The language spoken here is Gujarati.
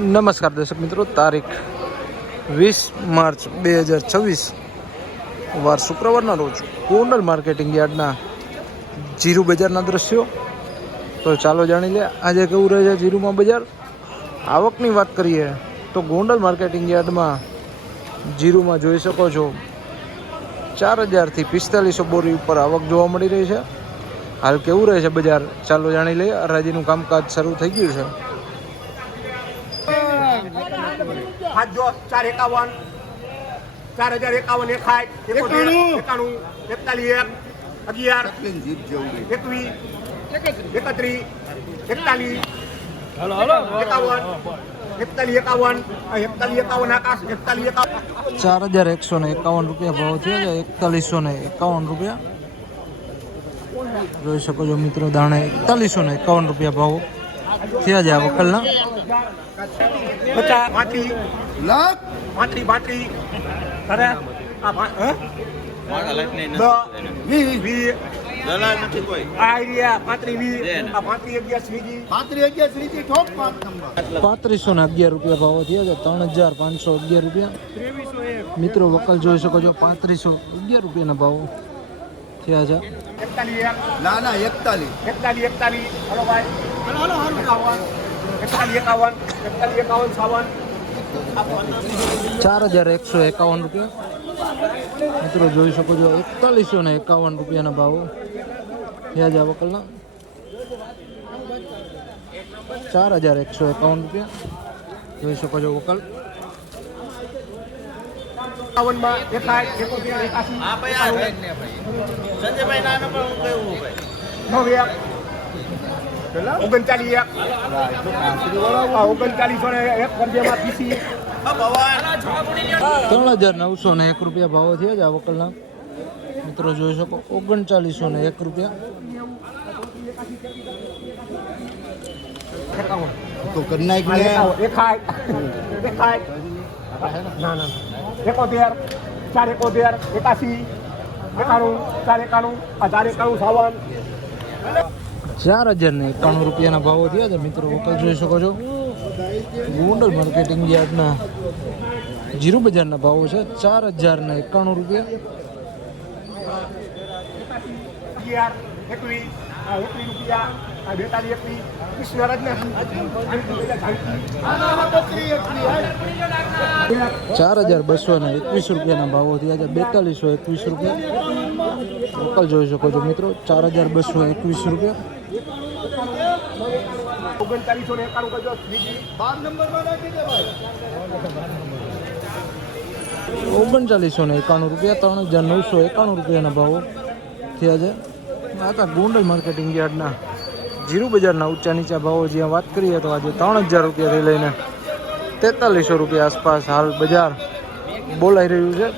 નમસ્કાર દર્શક મિત્રો, તારીખ 20 માર્ચ 2026 વાર શુક્રવારના રોજ ગોંડલ માર્કેટિંગ યાર્ડના જીરું બજારના દ્રશ્યો. તો ચાલો જાણી લે આજે કેવું રહે છે જીરુમાં બજાર. આવકની વાત કરીએ તો ગોંડલ માર્કેટિંગ યાર્ડમાં જીરુમાં જોઈ શકો છો 4000 થી 4500 બોરી ઉપર આવક જોવા મળી રહી છે. હાલ કેવું રહે છે બજાર ચાલો જાણી લઈએ. હરાજીનું કામકાજ શરૂ થઈ ગયું છે. જો 451 4051 1 91 41 11 21 31 41 51 આકાશ 4151 રૂપિયા ભાવ થયો છે. 4151 રૂપિયા જોઈ શકો છો મિત્રો. દાણે 4151 રૂપિયા ભાવ થયા છે આ વકલના. 3511 રૂપિયા ભાવ થયા છે. 3511 રૂપિયા મિત્રો વકલ જોઈ શકો છો. 3511 રૂપિયાના ભાવ થયા છે. 4151 રૂપિયા મિત્રો જોઈ શકો છો. 4151 રૂપિયાના ભાવ થયા છે વકલના. 4151 રૂપિયા જોઈ શકો છો વકલ. 3901 રૂપિયા ભાવ થયા છે આ વકલના મિત્રો જોઈ શકો. 3901 રૂપિયા તો કરના એક ને 4091 રૂપિયાના ભાવો થયા છે મિત્રો વકલ જોઈ શકો છો. ગોંડલ માર્કેટિંગ યાર્ડના જીરું બજારના ભાવો છે 4091 રૂપિયા. 4221 રૂપિયાના ભાવો થયા છે. 4221 રૂપિયા વકલ જોઈ શકો છો મિત્રો. 4221 રૂપિયા. 3991 રૂપિયા. 3991 રૂપિયાના ભાવો થયા છે. આખા ગોંડલ માર્કેટિંગ યાર્ડના જીરું બજારના ઊંચા નીચા ભાવો જ્યાં વાત કરીએ તો આજે 3000 રૂપિયાથી લઈને 4300 રૂપિયા આસપાસ હાલ બજાર બોલાઈ રહ્યું છે.